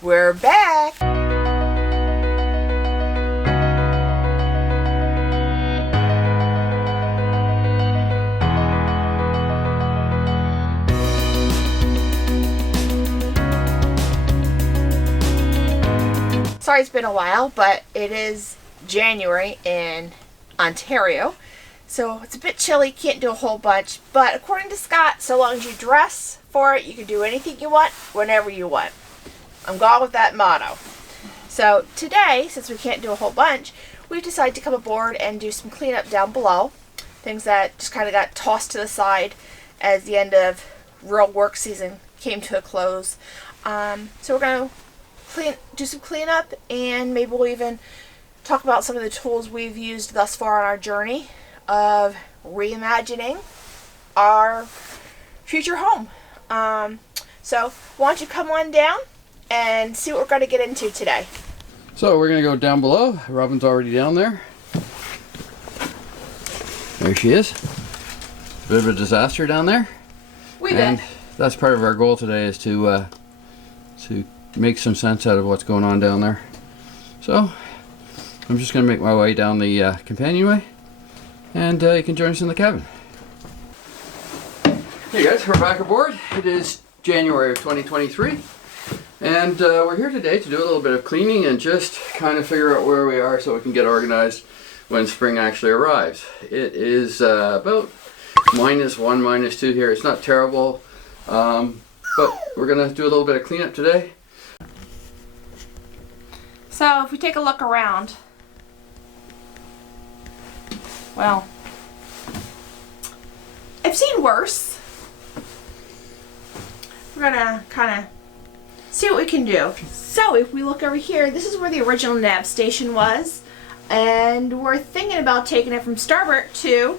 We're back! Sorry it's been a while, but it is January in Ontario, so it's a bit chilly, can't do a whole bunch, but according to Scott, so long as you dress for it, you can do anything you want, whenever you want. I'm gone with that motto. So today, since we can't do a whole bunch, we've decided to come aboard and do some cleanup down below. Things that just kind of got tossed to the side as the end of real work season came to a close. So we're going to do some cleanup, and maybe we'll even talk about some of the tools we've used thus far on our journey of reimagining our future home. So why don't you come on down and see what we're going to get into today. So we're going to go down below. Robin's already down there. There she is. Bit of a disaster down there. And that's part of our goal today, is to make some sense out of what's going on down there. So I'm just going to make my way down the companionway, and you can join us in the cabin. Hey guys, we're back aboard. It is January of 2023. And we're here today to do a little bit of cleaning and just kind of figure out where we are so we can get organized when spring actually arrives. It is about -1, -2 here. It's not terrible, but we're going to do a little bit of cleanup today. So if we take a look around, well, I've seen worse. We're going to kind of see what we can do. So if we look over here, this is where the original nav station was, and we're thinking about taking it from starboard to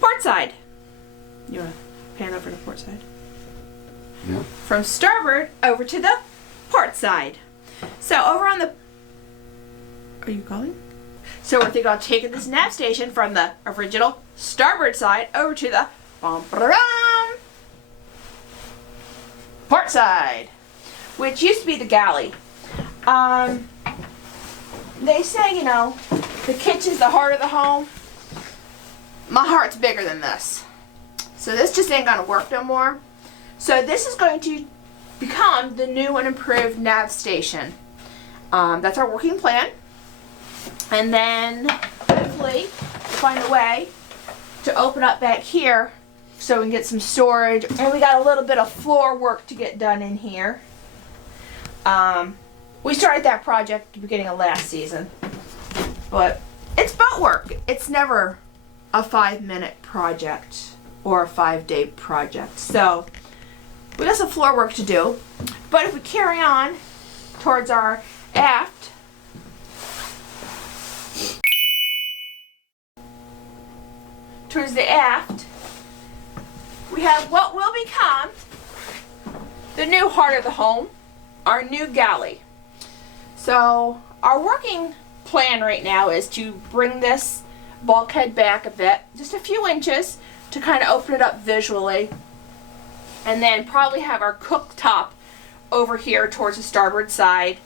port side. You want to pan over to port side? Yeah. From starboard over to the port side. So over on the... Are you going? So we're thinking about taking this nav station from the original starboard side over to the port side, which used to be the galley. They say, you know, the kitchen's the heart of the home. My heart's bigger than this. So this just ain't gonna work no more. So this is going to become the new and improved nav station. That's our working plan. And then hopefully we'll find a way to open up back here so we can get some storage. And we got a little bit of floor work to get done in here. We started that project at the beginning of last season, but it's boat work. It's never a 5-minute project or a 5-day project. So we got some floor work to do, but if we carry on towards our aft, we have what will become the new heart of the home, our new galley. So our working plan right now is to bring this bulkhead back a bit, just a few inches, to kind of open it up visually, and then probably have our cooktop over here towards the starboard side.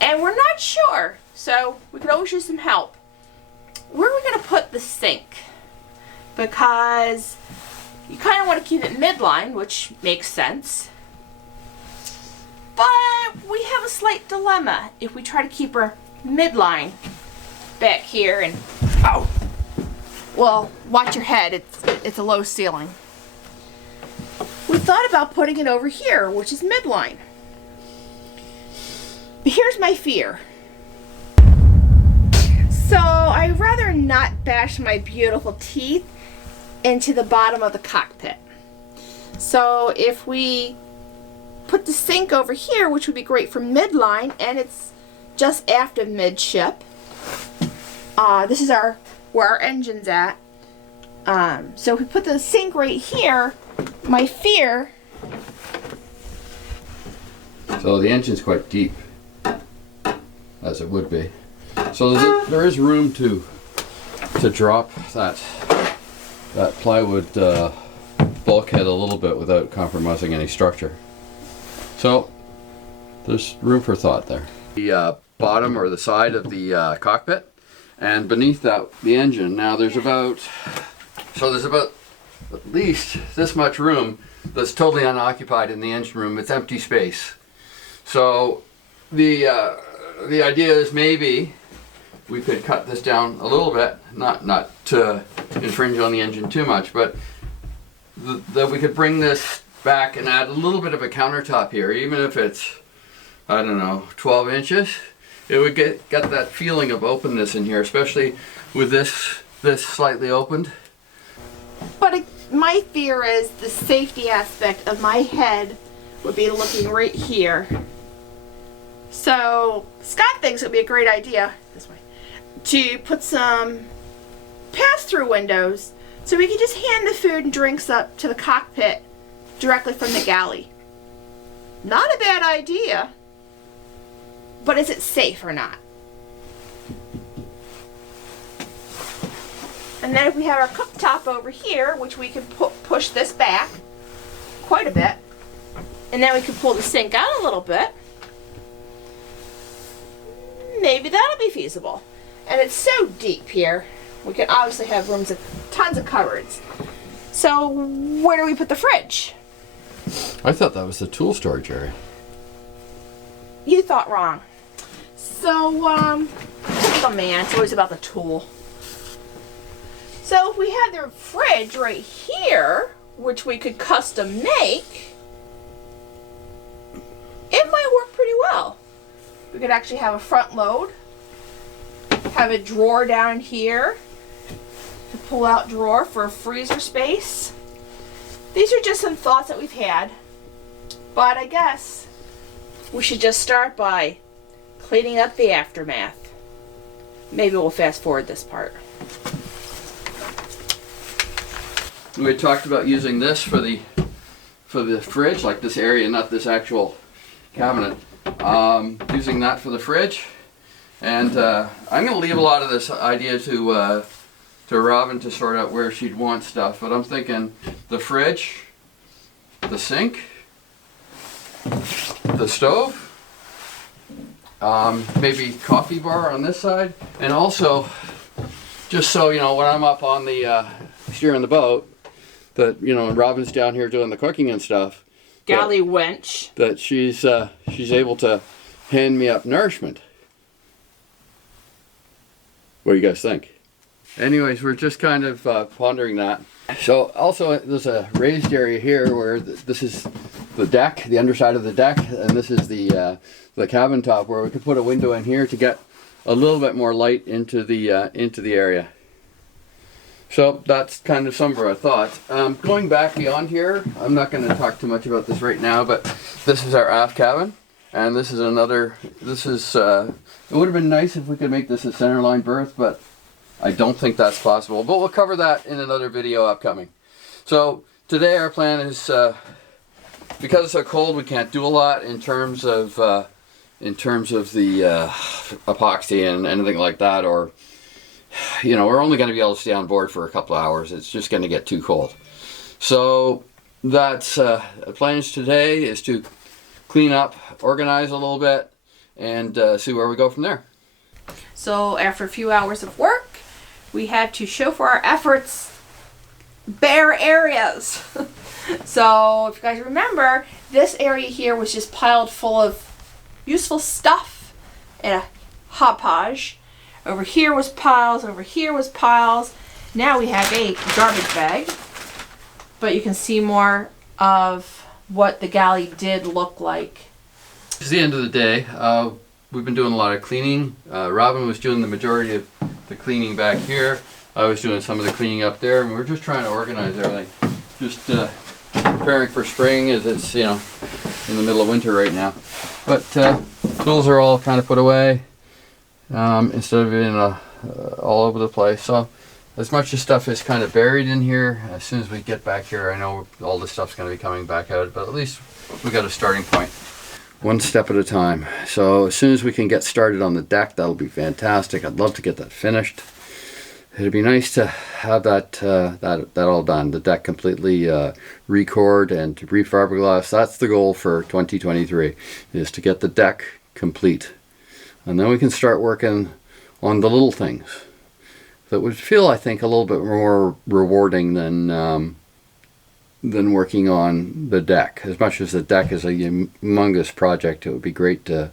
And we're not sure, so we could always use some help. Where are we going to put the sink? Because you kind of want to keep it midline, which makes sense. But we have a slight dilemma if we try to keep her midline back here and... Oh! Well, watch your head. It's a low ceiling. We thought about putting it over here, which is midline. But here's my fear. So I'd rather not bash my beautiful teeth into the bottom of the cockpit. So if we put the sink over here, which would be great for midline, and it's just aft of midship. This is where our engine's at. So if we put the sink right here, my fear... So the engine's quite deep, as it would be. So there is room to drop that plywood bulkhead a little bit without compromising any structure. So there's room for thought there. The bottom or the side of the cockpit, and beneath that the engine. Now there's about at least this much room that's totally unoccupied in the engine room. It's empty space. So the idea is maybe we could cut this down a little bit, not to infringe on the engine too much, but that we could bring this back and add a little bit of a countertop here, even if it's, I don't know, 12 inches. It would get that feeling of openness in here, especially with this slightly opened. But my fear is the safety aspect of my head would be looking right here. So Scott thinks it would be a great idea this way to put some pass-through windows so we can just hand the food and drinks up to the cockpit directly from the galley. Not a bad idea, but is it safe or not? And then if we have our cooktop over here, which we can push this back quite a bit, and then we can pull the sink out a little bit, maybe that'll be feasible. And it's so deep here, we can obviously have rooms of tons of cupboards. So where do we put the fridge? I thought that was the tool storage area. You thought wrong. So, typical man, it's always about the tool. So if we had the fridge right here, which we could custom make, it might work pretty well. We could actually have a front load, have a drawer down here, to pull out drawer for freezer space. These are just some thoughts that we've had, but I guess we should just start by cleaning up the aftermath. Maybe we'll fast forward this part. We had talked about using this for the fridge, like this area, not this actual cabinet. Using that for the fridge, and I'm going to leave a lot of this idea to Robin to sort out where she'd want stuff. But I'm thinking the fridge, the sink, the stove, maybe coffee bar on this side, and also just so you know when I'm up on the steering the boat, that you know, and Robin's down here doing the cooking and stuff. Galley wench. That she's able to hand me up nourishment. What do you guys think? Anyways, we're just kind of pondering that. So also there's a raised area here where this is the deck, the underside of the deck, and this is the cabin top where we could put a window in here to get a little bit more light into the area. So that's kind of some of our thoughts. Going back beyond here, I'm not going to talk too much about this right now, but this is our aft cabin, and this is another. This is. It would have been nice if we could make this a centerline berth, but I don't think that's possible. But we'll cover that in another video upcoming. So today our plan is, because it's so cold, we can't do a lot in terms of the epoxy and anything like that, or. You know, we're only going to be able to stay on board for a couple of hours. It's just going to get too cold. So that's the plans today is to clean up, organize a little bit, and see where we go from there. So after a few hours of work, we had to show for our efforts bare areas. So if you guys remember, this area here was just piled full of useful stuff in a hodgepodge. Over here was piles, over here was piles. Now we have a garbage bag. But you can see more of what the galley did look like. It's the end of the day. We've been doing a lot of cleaning. Robin was doing the majority of the cleaning back here. I was doing some of the cleaning up there, and we're just trying to organize everything. Just preparing for spring, as it's, you know, in the middle of winter right now. But tools are all kind of put away. Instead of being all over the place. So as much as stuff is kind of buried in here, as soon as we get back here, I know all this stuff's going to be coming back out, but at least we got a starting point. One step at a time. So as soon as we can get started on the deck, that'll be fantastic. I'd love to get that finished. it'd be nice to have that all done. The deck completely recored and refiberglass. That's the goal for 2023, is to get the deck complete, and then we can start working on the little things that would feel, I think, a little bit more rewarding than working on the deck. As much as the deck is a humongous project, it would be great to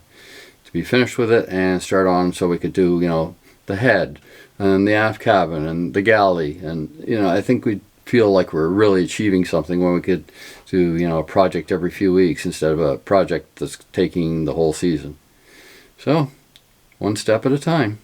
be finished with it and start on, so we could do, you know, the head and the aft cabin and the galley, and, you know, I think we'd feel like we're really achieving something when we could do, you know, a project every few weeks instead of a project that's taking the whole season. So, one step at a time.